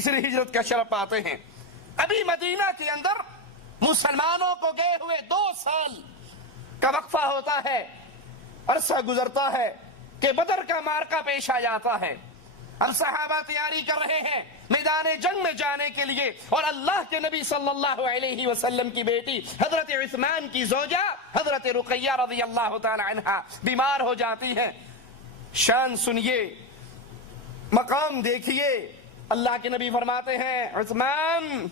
تیسری ہجرت کا شرف پاتے ہیں۔ ابھی مدینہ کے اندر مسلمانوں کو گئے ہوئے 2 سال کا وقفہ ہوتا ہے، عرصہ گزرتا ہے کہ بدر کا معرکہ پیش آ جاتا ہے۔ اب صحابہ تیاری کر رہے ہیں میدان جنگ میں جانے کے لیے، اور اللہ کے نبی صلی اللہ علیہ وسلم کی بیٹی حضرت عثمان کی زوجہ حضرت رقیہ رضی اللہ تعالی عنہا بیمار ہو جاتی ہیں۔ شان سنیے، مقام دیکھیے، اللہ کے نبی فرماتے ہیں عثمان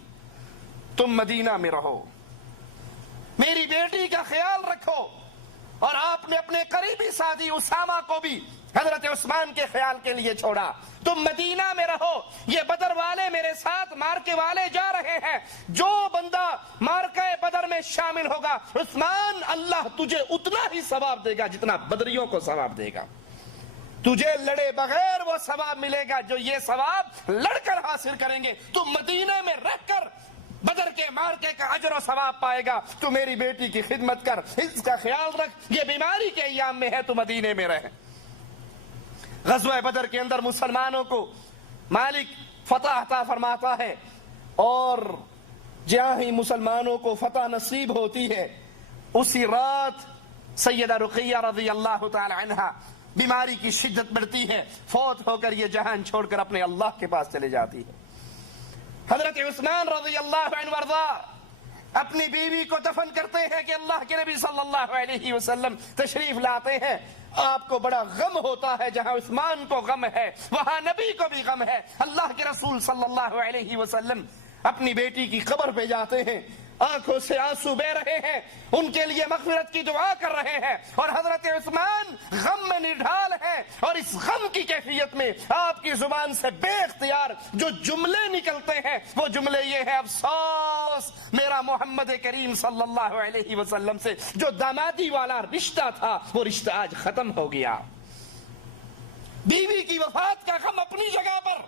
تم مدینہ میں رہو، میری بیٹی کا خیال رکھو، اور آپ نے اپنے قریبی ساتھی اسامہ کو بھی حضرت عثمان کے خیال کے لیے چھوڑا۔ تم مدینہ میں رہو، یہ بدر والے میرے ساتھ مارکے والے جا رہے ہیں، جو بندہ مارکے بدر میں شامل ہوگا عثمان اللہ تجھے اتنا ہی ثواب دے گا جتنا بدریوں کو ثواب دے گا، تجھے لڑے بغیر وہ ثواب ملے گا جو یہ ثواب لڑ کر حاصل کریں گے۔ تم مدینہ میں رہ کر بدر کے مارکے کا اجر و ثواب پائے گا، تو میری بیٹی کی خدمت کر، اس کا خیال رکھ، یہ بیماری کے ایام میں ہے تو مدینے میں رہ۔ غزوہ بدر کے اندر مسلمانوں کو مالک فتح عطا فرماتا ہے، اور جہاں ہی مسلمانوں کو فتح نصیب ہوتی ہے اسی رات سیدہ رقیہ رضی اللہ تعالی عنہا بیماری کی شدت بڑھتی ہے، فوت ہو کر یہ جہان چھوڑ کر اپنے اللہ کے پاس چلے جاتی ہے۔ حضرت عثمان رضی اللہ عنہ وارضا اپنی بیوی کو دفن کرتے ہیں کہ اللہ کے نبی صلی اللہ علیہ وسلم تشریف لاتے ہیں۔ آپ کو بڑا غم ہوتا ہے، جہاں عثمان کو غم ہے وہاں نبی کو بھی غم ہے۔ اللہ کے رسول صلی اللہ علیہ وسلم اپنی بیٹی کی قبر پہ جاتے ہیں، آنکھوں سے آنسو بہ رہے ہیں، ان کے لیے مغفرت کی دعا کر رہے ہیں، اور حضرت عثمان غم میں نڈھال ہیں، اور اس غم کی کیفیت میں آپ کی زبان سے بے اختیار جو جملے نکلتے ہیں وہ جملے یہ ہیں، افسوس میرا محمد کریم صلی اللہ علیہ وسلم سے جو دامادی والا رشتہ تھا وہ رشتہ آج ختم ہو گیا۔ بیوی کی وفات کا غم اپنی جگہ پر،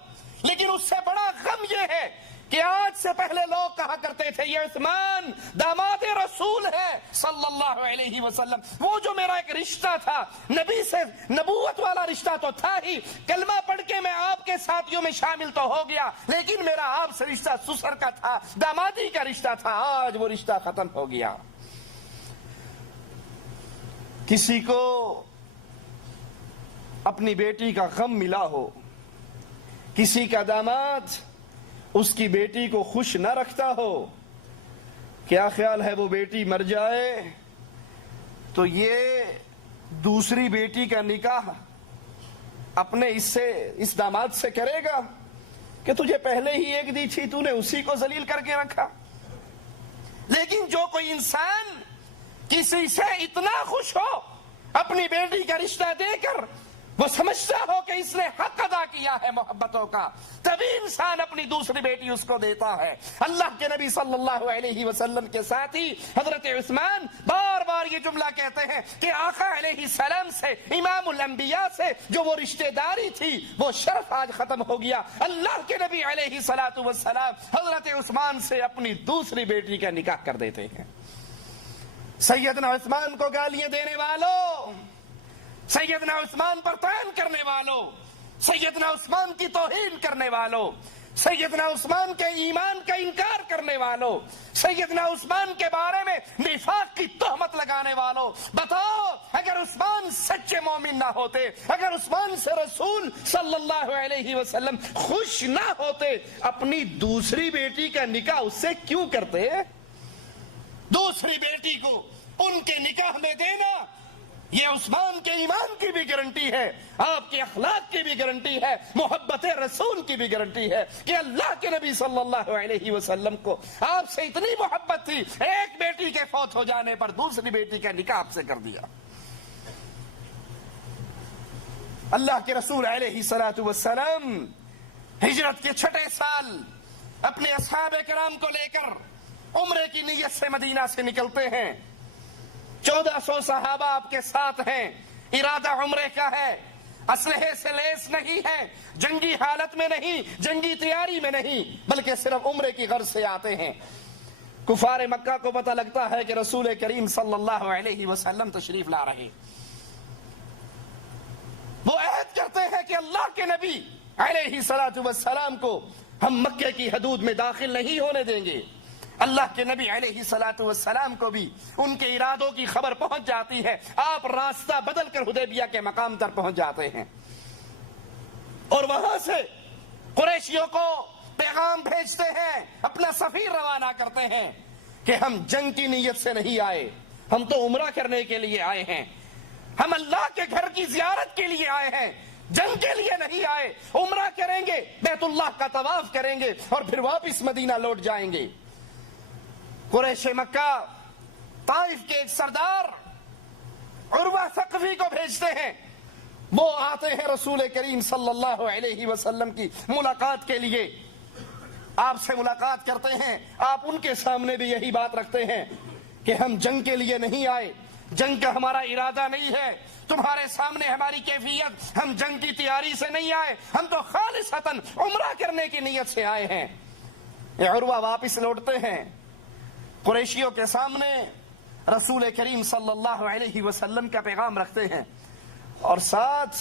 لیکن اس سے بڑا غم یہ ہے کہ آج سے پہلے لوگ کہا کرتے تھے یہ عثمان داماد رسول ہے صلی اللہ علیہ وسلم، وہ جو میرا ایک رشتہ تھا نبی سے، نبوت والا رشتہ تو تھا ہی، کلمہ پڑھ کے میں آپ کے ساتھیوں میں شامل تو ہو گیا، لیکن میرا آپ سے رشتہ سسر کا تھا، دامادی کا رشتہ تھا، آج وہ رشتہ ختم ہو گیا۔ کسی کو اپنی بیٹی کا غم ملا ہو، کسی کا داماد اس کی بیٹی کو خوش نہ رکھتا ہو، کیا خیال ہے وہ بیٹی مر جائے تو یہ دوسری بیٹی کا نکاح اپنے اس داماد سے کرے گا کہ تجھے پہلے ہی ایک دی تھی، تو نے اسی کو ذلیل کر کے رکھا۔ لیکن جو کوئی انسان کسی سے اتنا خوش ہو اپنی بیٹی کا رشتہ دے کر، وہ سمجھتا ہو کہ اس نے حق ادا کیا ہے محبتوں کا، تبھی انسان اپنی دوسری بیٹی اس کو دیتا ہے۔ اللہ کے نبی صلی اللہ علیہ وسلم کے ساتھی حضرت عثمان بار بار یہ جملہ کہتے ہیں کہ آقا علیہ السلام سے، امام الانبیاء سے جو وہ رشتہ داری تھی وہ شرف آج ختم ہو گیا۔ اللہ کے نبی علیہ الصلوۃ والسلام حضرت عثمان سے اپنی دوسری بیٹی کا نکاح کر دیتے ہیں۔ سیدنا عثمان کو گالیاں دینے والوں، سیدنا عثمان پر طعن کرنے والوں، سیدنا عثمان کی توہین کرنے والوں، سیدنا عثمان کے ایمان کا انکار کرنے والوں، سیدنا عثمان کے بارے میں نفاق کی تہمت لگانے والوں، بتاؤ اگر عثمان سچے مومن نہ ہوتے، اگر عثمان سے رسول صلی اللہ علیہ وسلم خوش نہ ہوتے، اپنی دوسری بیٹی کا نکاح اس سے کیوں کرتے؟ دوسری بیٹی کو ان کے نکاح میں دینا یہ عثمان کے ایمان کی بھی گارنٹی ہے، آپ کے اخلاق کی بھی گارنٹی ہے، محبت رسول کی بھی گارنٹی ہے کہ اللہ کے نبی صلی اللہ علیہ وسلم کو آپ سے اتنی محبت تھی، ایک بیٹی کے فوت ہو جانے پر دوسری بیٹی کا نکاح آپ سے کر دیا۔ اللہ کے رسول علیہ الصلوۃ والسلام ہجرت کے 6 سال اپنے اصحاب کرام کو لے کر عمرے کی نیت سے مدینہ سے نکلتے ہیں۔ 1400 صحابہ آپ کے ساتھ ہیں، ارادہ عمرے کا ہے، اسلحے سے لیس نہیں ہے، جنگی حالت میں نہیں، جنگی تیاری میں نہیں، بلکہ صرف عمرے کی غرض سے آتے ہیں۔ کفار مکہ کو پتہ لگتا ہے کہ رسول کریم صلی اللہ علیہ وسلم تشریف لا رہے، وہ عہد کرتے ہیں کہ اللہ کے نبی علیہ الصلوۃ والسلام کو ہم مکے کی حدود میں داخل نہیں ہونے دیں گے۔ اللہ کے نبی علیہ الصلوۃ والسلام کو بھی ان کے ارادوں کی خبر پہنچ جاتی ہے، آپ راستہ بدل کر حدیبیہ کے مقام تک پہنچ جاتے ہیں، اور وہاں سے قریشیوں کو پیغام بھیجتے ہیں، اپنا سفیر روانہ کرتے ہیں کہ ہم جنگ کی نیت سے نہیں آئے، ہم تو عمرہ کرنے کے لیے آئے ہیں، ہم اللہ کے گھر کی زیارت کے لیے آئے ہیں، جنگ کے لیے نہیں آئے، عمرہ کریں گے، بیت اللہ کا طواف کریں گے اور پھر واپس مدینہ لوٹ جائیں گے۔ قریش مکہ طائف کے ایک سردار عروہ ثقفی کو بھیجتے ہیں، وہ آتے ہیں رسول کریم صلی اللہ علیہ وسلم کی ملاقات کے لیے، آپ سے ملاقات کرتے ہیں، آپ ان کے سامنے بھی یہی بات رکھتے ہیں کہ ہم جنگ کے لیے نہیں آئے، جنگ کا ہمارا ارادہ نہیں ہے، تمہارے سامنے ہماری کیفیت، ہم جنگ کی تیاری سے نہیں آئے، ہم تو خالصتاً عمرہ کرنے کی نیت سے آئے ہیں۔ یہ عروہ واپس لوٹتے ہیں، قریشیوں کے سامنے رسول کریم صلی اللہ علیہ وسلم کا پیغام رکھتے ہیں، اور ساتھ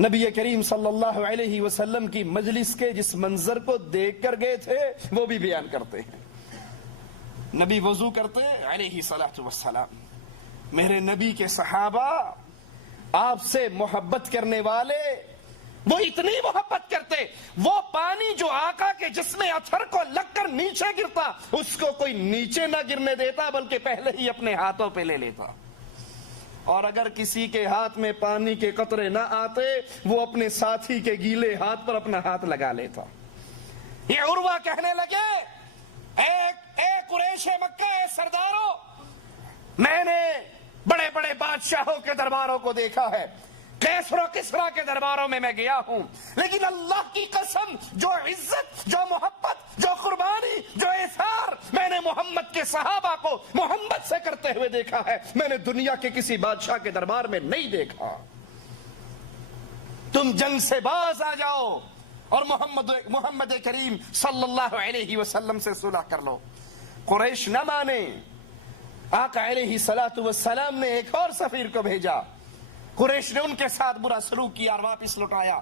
نبی کریم صلی اللہ علیہ وسلم کی مجلس کے جس منظر کو دیکھ کر گئے تھے وہ بھی بیان کرتے ہیں۔ نبی وضو کرتے علیہ الصلوۃ والسلام، میرے نبی کے صحابہ آپ سے محبت کرنے والے، وہ اتنی محبت کرتے، وہ پانی جو آقا کے جسم اطہر کو لگ کر نیچے گرتا اس کو کوئی نیچے نہ گرنے دیتا بلکہ پہلے ہی اپنے ہاتھوں پہ لے لیتا، اور اگر کسی کے ہاتھ میں پانی کے قطرے نہ آتے وہ اپنے ساتھی کے گیلے ہاتھ پر اپنا ہاتھ لگا لیتا۔ یہ عروہ کہنے لگے، اے قریش مکہ، اے سرداروں، میں نے بڑے بڑے بادشاہوں کے درباروں کو دیکھا ہے، کیسر و کسریٰ کے درباروں میں گیا ہوں، لیکن اللہ کی قسم جو عزت، جو محبت، جو قربانی، جو اثار میں نے محمد کے صحابہ کو محمد سے کرتے ہوئے دیکھا ہے، میں نے دنیا کے کسی بادشاہ کے دربار میں نہیں دیکھا۔ تم جنگ سے باز آ جاؤ اور محمد کریم صلی اللہ علیہ وسلم سے صلح کر لو۔ قریش نہ مانے، آقا علیہ الصلوۃ والسلام نے ایک اور سفیر کو بھیجا، قریش نے ان کے ساتھ برا سلوک کیا اور واپس لوٹایا۔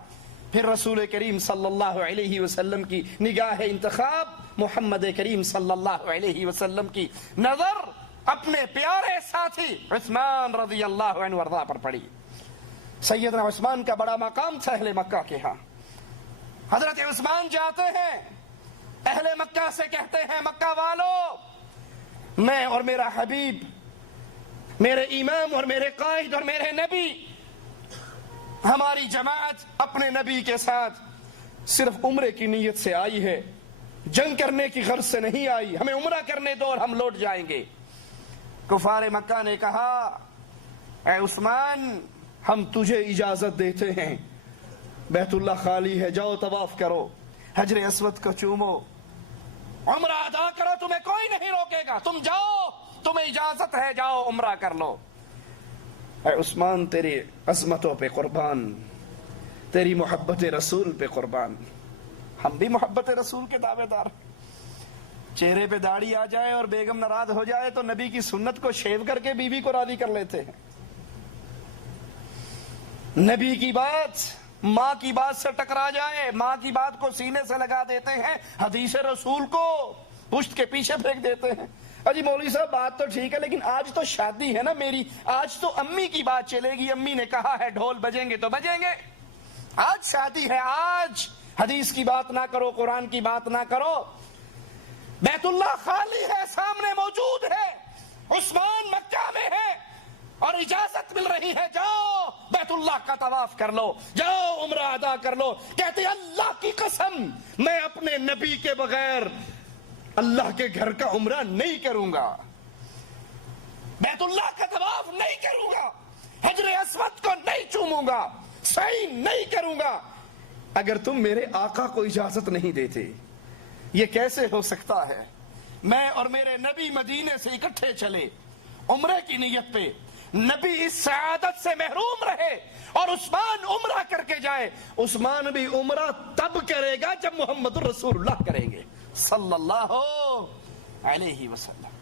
پھر رسول کریم صلی اللہ علیہ وسلم کی نگاہ انتخاب، محمد کریم صلی اللہ علیہ وسلم کی نظر اپنے پیارے ساتھی عثمان رضی اللہ عنہ وارضاہ پر پڑی۔ سیدنا عثمان کا بڑا مقام تھا اہل مکہ کے ہاں۔ حضرت عثمان جاتے ہیں، اہل مکہ سے کہتے ہیں، مکہ والو، میں اور میرا حبیب، میرے امام اور میرے قائد اور میرے نبی، ہماری جماعت اپنے نبی کے ساتھ صرف عمرے کی نیت سے آئی ہے، جنگ کرنے کی غرض سے نہیں آئی، ہمیں عمرہ کرنے دو اور ہم لوٹ جائیں گے۔ کفار مکہ نے کہا، اے عثمان، ہم تجھے اجازت دیتے ہیں، بیت اللہ خالی ہے، جاؤ طواف کرو، حجر اسود کو چومو، عمرہ ادا کرو، تمہیں کوئی نہیں روکے گا، تم جاؤ، تمہیں اجازت ہے، جاؤ عمرہ کر لو۔ اے عثمان، تیری عظمتوں پہ قربان، تیری محبت رسول پہ قربان۔ ہم بھی محبت رسول کے دعوے دار، چہرے پہ داڑھی آ جائے اور بیگم ناراض ہو جائے تو نبی کی سنت کو شیو کر کے بیوی کو راضی کر لیتے ہیں۔ نبی کی بات ماں کی بات سے ٹکرا جائے، ماں کی بات کو سینے سے لگا دیتے ہیں، حدیث رسول کو پشت کے پیچھے پھینک دیتے ہیں۔ اجی مولوی صاحب بات تو ٹھیک ہے لیکن آج تو شادی ہے نا میری، آج تو امی کی بات چلے گی، امی نے کہا ہے ڈھول بجیں گے تو بجیں گے، آج شادی ہے، آج حدیث کی بات نہ کرو، قرآن کی بات نہ کرو۔ بیت اللہ خالی ہے، سامنے موجود ہے، عثمان مکہ میں ہے اور اجازت مل رہی ہے، جاؤ بیت اللہ کا طواف کر لو، جاؤ عمرہ ادا کر لو۔ کہتے اللہ کی قسم، میں اپنے نبی کے بغیر اللہ کے گھر کا عمرہ نہیں کروں گا، بیت اللہ کا طواف نہیں کروں گا، حجر اسود کو نہیں چوموں گا، سعی نہیں کروں گا اگر تم میرے آقا کو اجازت نہیں دیتے۔ یہ کیسے ہو سکتا ہے؟ میں اور میرے نبی مدینے سے اکٹھے چلے عمرے کی نیت پہ، نبی اس سعادت سے محروم رہے اور عثمان عمرہ کر کے جائے۔ عثمان بھی عمرہ تب کرے گا جب محمد رسول اللہ کریں گے صلی اللہ علیہ وسلم۔